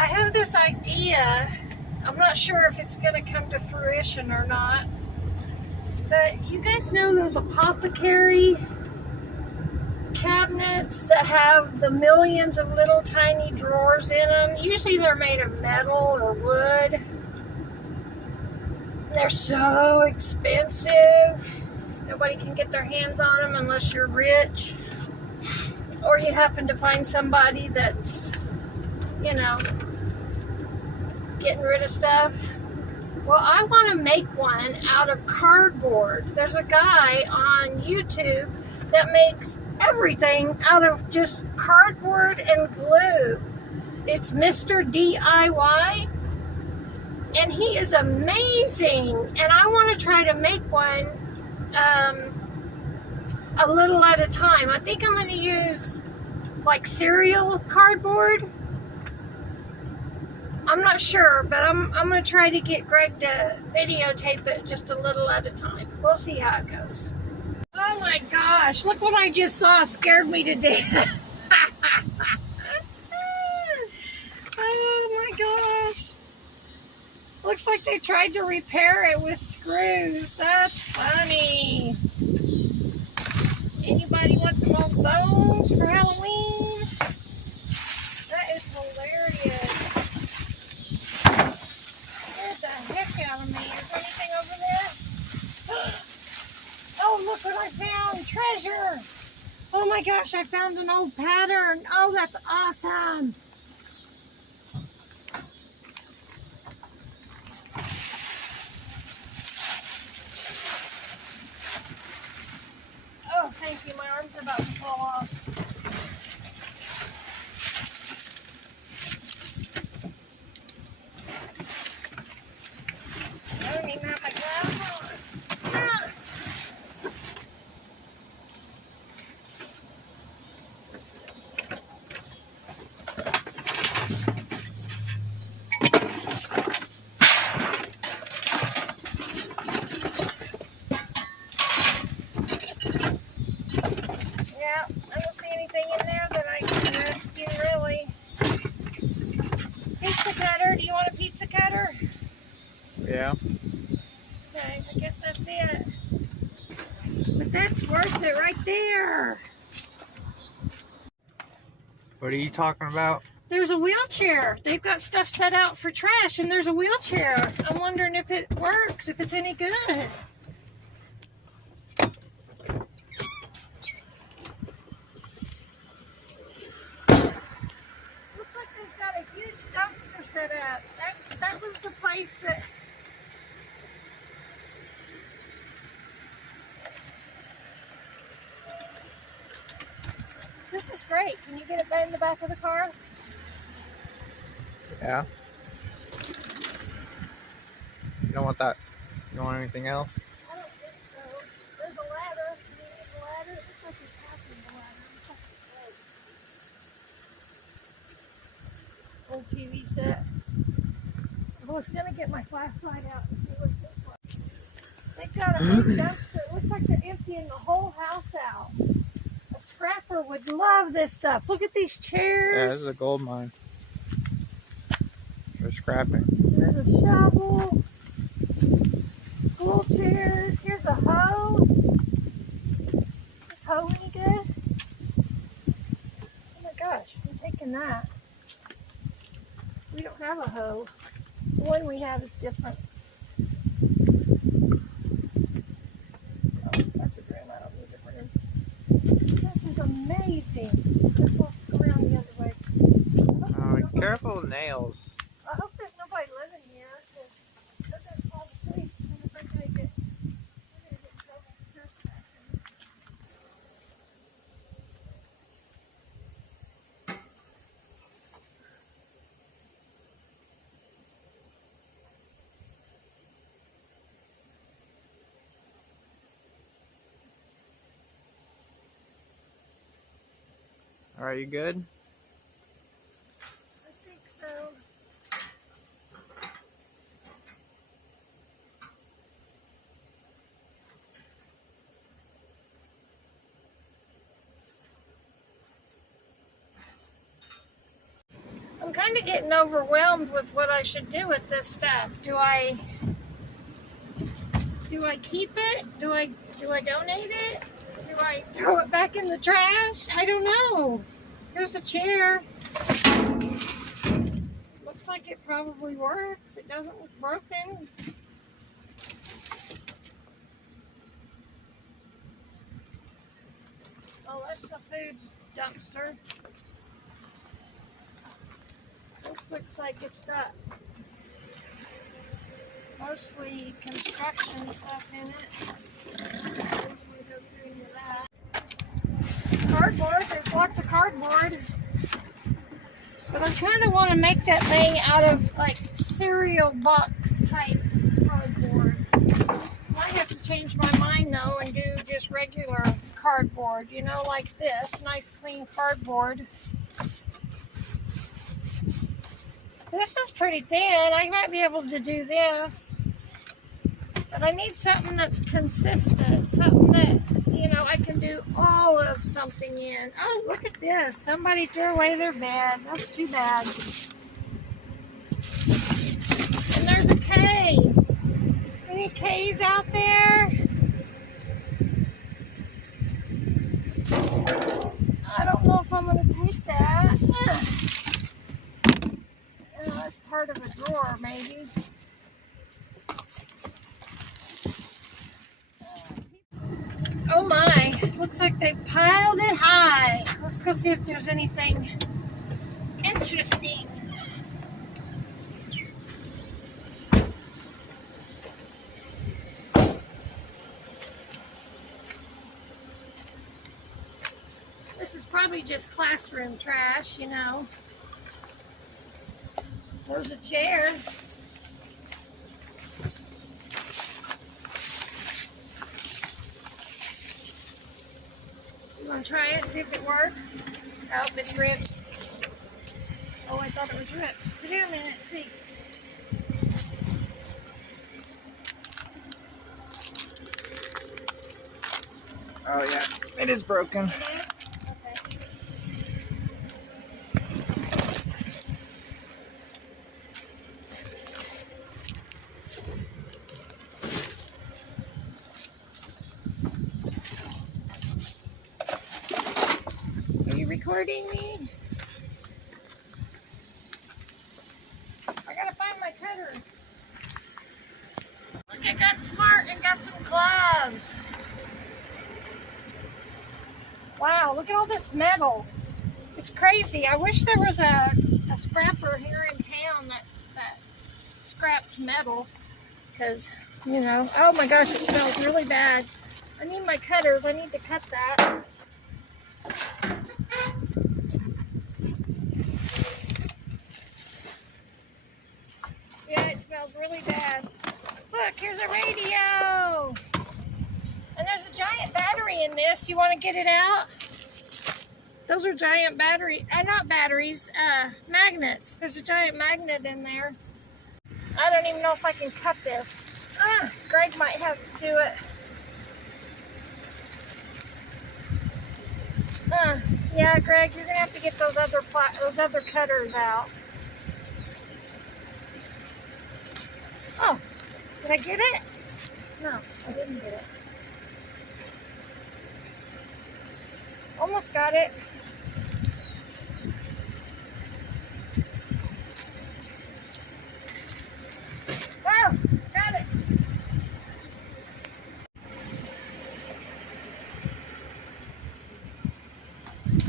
I have this idea. I'm not sure if it's going to come to fruition or not. But you guys know those Apothecary cabinets that have the millions of little tiny drawers in them? Usually they're made of metal or wood. They're so expensive. Nobody can get their hands on them unless you're rich. Or you happen to find somebody that's, you know, getting rid of stuff. Well, I want to make one out of cardboard. There's a guy on YouTube that makes everything out of just cardboard and glue. It's Mr. DIY, and he is amazing. And I want to try to make one a little at a time. I think I'm going to use like cereal cardboard. I'm not sure, but I'm going to try to get Greg to videotape it just a little at a time. We'll see how it goes. Oh my gosh, look what I just saw. Scared me to death. Oh my gosh. Looks like they tried to repair it with screws. That's funny. Anybody want some old bones for Halloween? That is hilarious. Scared the heck out of me. Is there anything over there? Oh, look what I found. Treasure. Oh my gosh, I found an old pattern. Oh, that's awesome. Oh, thank you. My arm's about to fall off. I don't even have my gloves on. Ah. Yeah, I don't see anything in there that I can rescue, really. Pizza cutter. Do you want a pizza cutter? Yeah. Okay, I guess that's it. But that's worth it right there. What are you talking about? There's a wheelchair. They've got stuff set out for trash, and there's a wheelchair. I'm wondering if it works, if it's any good. Looks like they've got a huge dumpster set up. That was the place that... This is great. Can you get it in the back of the car? Yeah. You don't want that? You don't want anything else? I don't think so. There's a ladder. Do you need the ladder? It looks like it's passing the ladder. Old TV set. I was going to get my flashlight out and see what this was. They've got a big dumpster. It looks like they're emptying the whole house out. A scrapper would love this stuff. Look at these chairs. Yeah, this is a gold mine. For scrapping. There's a shovel. School chairs. Here's a hoe. Is this hoe any good? Oh my gosh, I'm taking that. We don't have a hoe. The one we have is different. Oh, that's a broom. I don't need a broom. This is amazing. Let's walk around the other way. Careful with nails. I hope there's nobody living here, because they're going to call the police, and if they're going to get in trouble for trespassing. Alright, you good? I think so. I'm kind of getting overwhelmed with what I should do with this stuff. Do I keep it? Do I donate it? Do I throw it back in the trash? I don't know. Here's a chair. Looks like it probably works. It doesn't look broken. Oh, that's the food dumpster. This looks like it's got mostly construction stuff in it. Cardboard, there's lots of cardboard. But I kind of want to make that thing out of like cereal box type cardboard. Might have to change my mind though and do just regular cardboard, you know, like this. Nice clean cardboard. This is pretty thin. I might be able to do this. But I need something that's consistent. Something that, you know, I can do all of something in. Oh, look at this. Somebody threw away their bed. That's too bad. And there's a K. Any K's out there? I don't know if I'm going to take that. That's part of a drawer, maybe. Oh my, looks like they've piled it high. Let's go see if there's anything interesting. This is probably just classroom trash, you know. There's a chair. You want to try it, see if it works? Oh, it's ripped. Oh, I thought it was ripped. Sit down a minute, see. Oh yeah, it is broken. It is? Okay. Are you recording me? I gotta find my cutter. Look, I got smart and got some gloves. Wow, look at all this metal. It's crazy. I wish there was a scrapper here in town that scrapped metal. Because, you know, oh my gosh, it smells really bad. I need my cutters. I need to cut that. Yeah, it smells really bad. Look, here's a radio. And there's a giant battery in this. You want to get it out? Those are giant battery, not batteries, magnets. There's a giant magnet in there. I don't even know if I can cut this. Greg might have to do it. Yeah, Greg, you're gonna have to get those other cutters out. Oh, did I get it? No, I didn't get it. Almost got it. Oh, got it.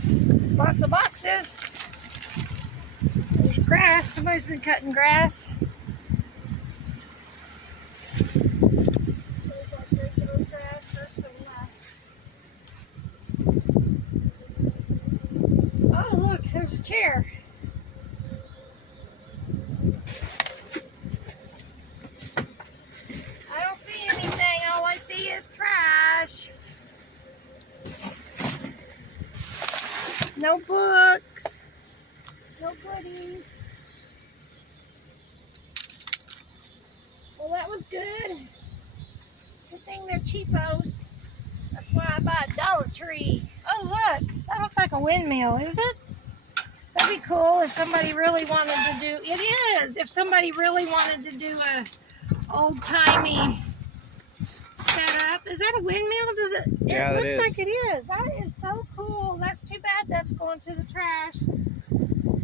There's lots of boxes. There's grass. Somebody's been cutting grass. Oh, look, there's a chair. I don't see anything. All I see is trash. No books. No goodies. Well, that was good. Good thing they're cheapos. That's why I buy a Dollar Tree. Oh, look. That looks like a windmill, is it? That be cool if somebody really wanted to do. It is. If somebody really wanted to do a old-timey setup. Is that a windmill? Does it? Yeah, It it looks is. like it is. That is so cool. That's too bad that's going to the trash.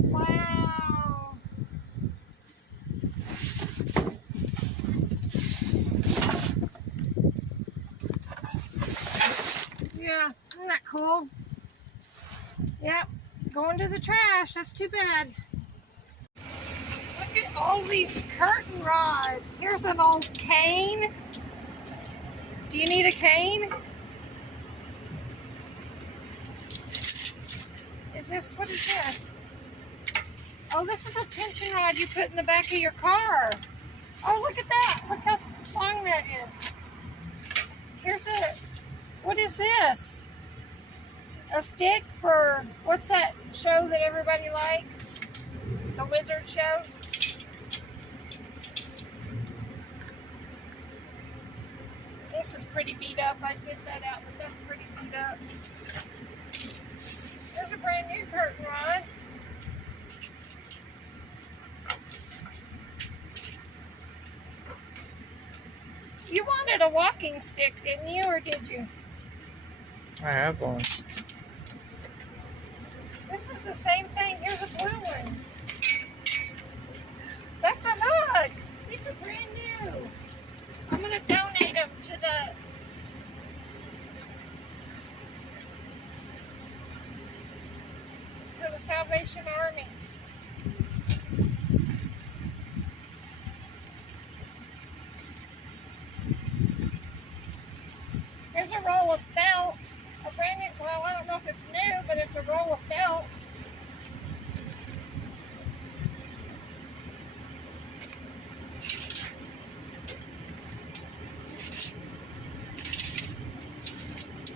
Wow. Yeah, isn't that cool? Yep, going to the trash. That's too bad. Look at all these curtain rods. Here's an old cane. Do you need a cane? What is this? Oh, this is a tension rod you put in the back of your car. Oh, look at that. Look how long that is. What is this? A stick for, what's that show that everybody likes? The Wizard Show? This is pretty beat up. I spit that out, but that's pretty beat up. There's a brand new curtain rod. You wanted a walking stick, didn't you, or did you? I have one. This is the same thing. Here's a blue one. That's a hook. These are brand new. I'm going to donate them to the Salvation Army. Here's a roll of felt. A brand new, well, I don't know if it's new, but it's a roll of felt.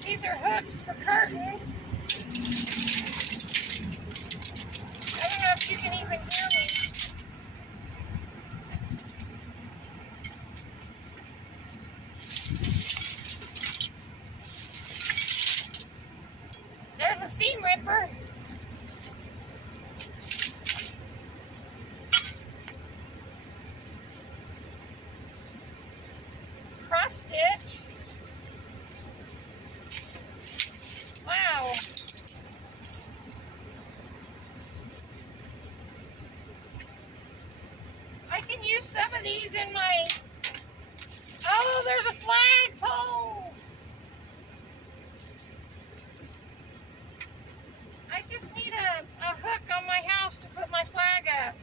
These are hooks for curtains. I don't know if you can even hear me. There's a seam ripper. Cross stitch. Wow. I can use some of these in my... Oh, there's a flagpole. I just need a hook on my house to put my flag up.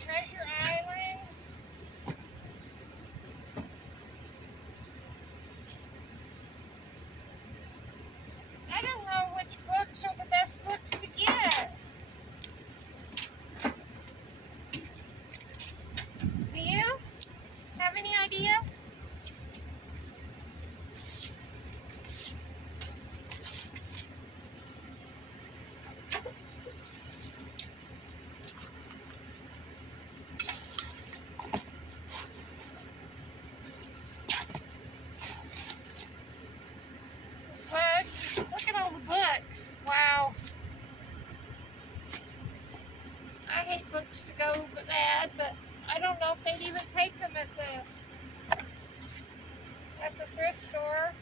Treasure Island. I don't know which books are the best books to get. Do you have any idea? Books. Look at all the books. Wow. I hate books to go bad, but I don't know if they'd even take them at the thrift store.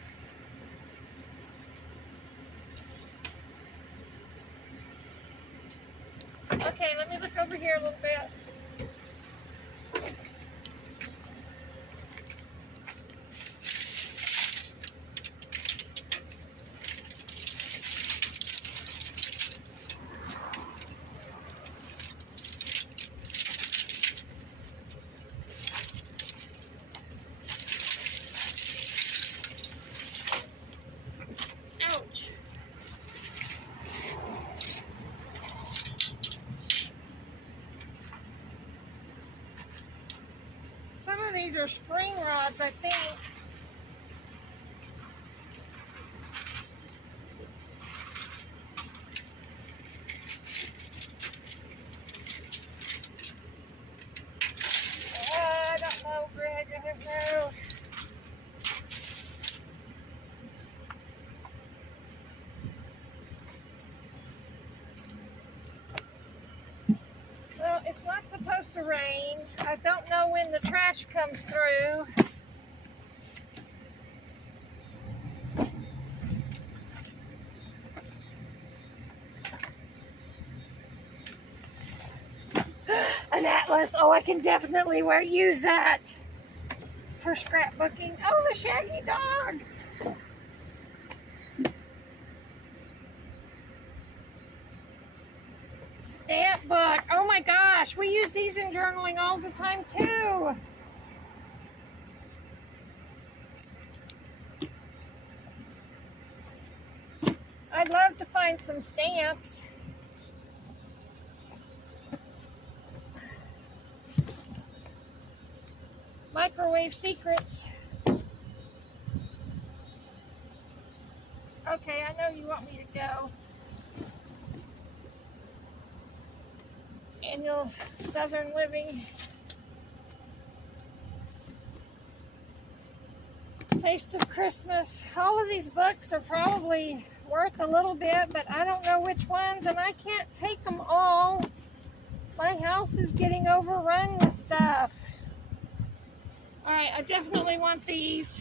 Okay, let me look over here a little bit. Ouch. are spring rods, I think. I don't know, Greg. I don't know. Well, it's not supposed to rain. I don't know when the trash comes through. An atlas. Oh, I can definitely use that for scrapbooking. Oh, the shaggy dog. Stamp book. Oh my gosh, we use these in journaling all the time too. I'd love to find some stamps. Microwave secrets. Okay, I know you want me to go. Annual Southern Living. Taste of Christmas. All of these books are probably worth a little bit, but I don't know which ones, and I can't take them all. My house is getting overrun with stuff. All right, I definitely want these.